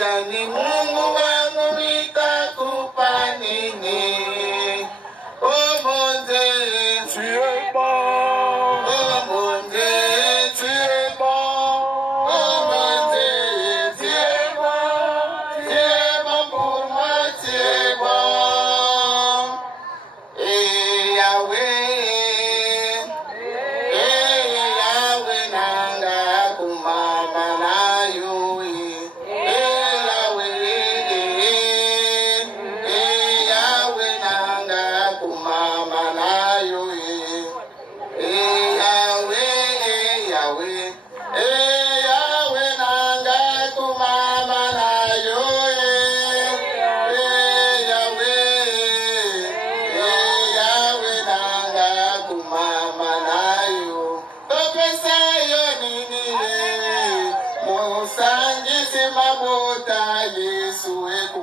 Yani Mungu wangu nitakupa nini? Oh mon Dieu, tu es bon. Oh mon Dieu, tu es bon. Oh mon Dieu, tu es bon. Tu es bon pour moi, tu es bon. Et Yahweh, nanga kumama na yui.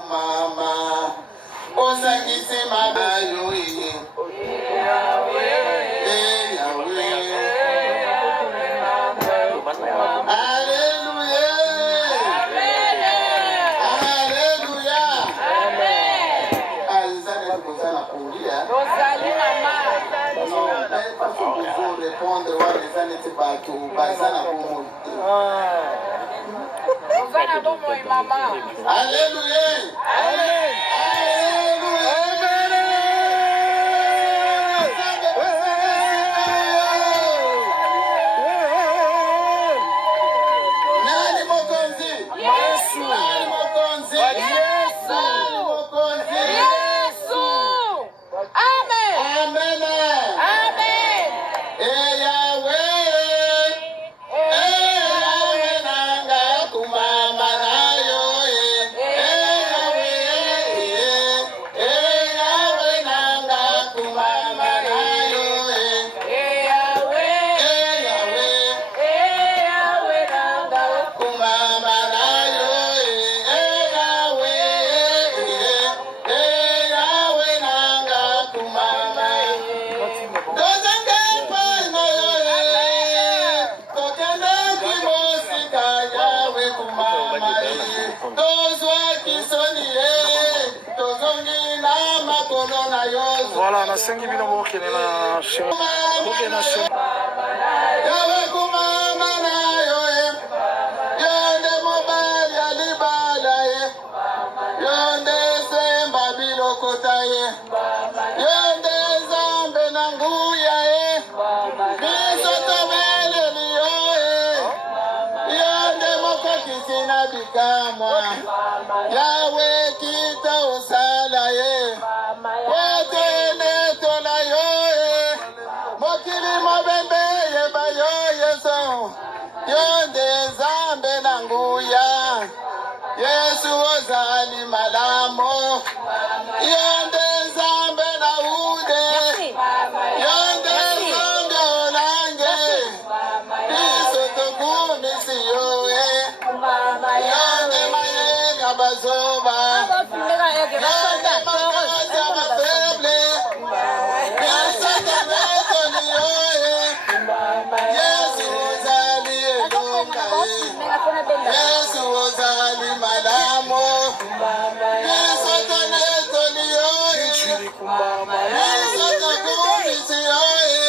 Mama, osangise mabayo répondre à les années bateau, bazana pour Alléluia. Amen. Nani mokonzi? Yesu. Nani mokonzi? Yesu. Yesu. Amen. Amen. Amen. Voilà, on a 5 minutes pour qu'il y ait un chemin. Yahweh kita usala ye wote netola yo mokili mobembe ye bayo yeso yonde zambe na nguya Yesu ozali malamo yonde zambe na ude yonde zambe olange biso tokumisi yo yonde mayega bazoba Yesu ozali malamo Yesu tonetoli yoye Yesu tokumisi yoye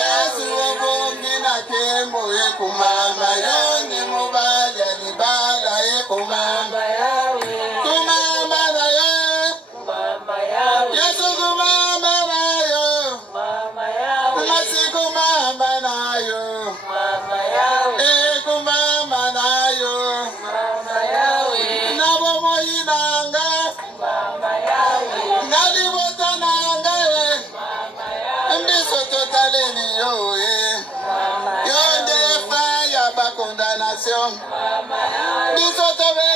Yesu obongi na kembo ye kumama yonde mobali alibala ye kumama kumama na yo Yesu kumama na yo kumasi kumama na yo kumama na yo condamnation. Biso tobe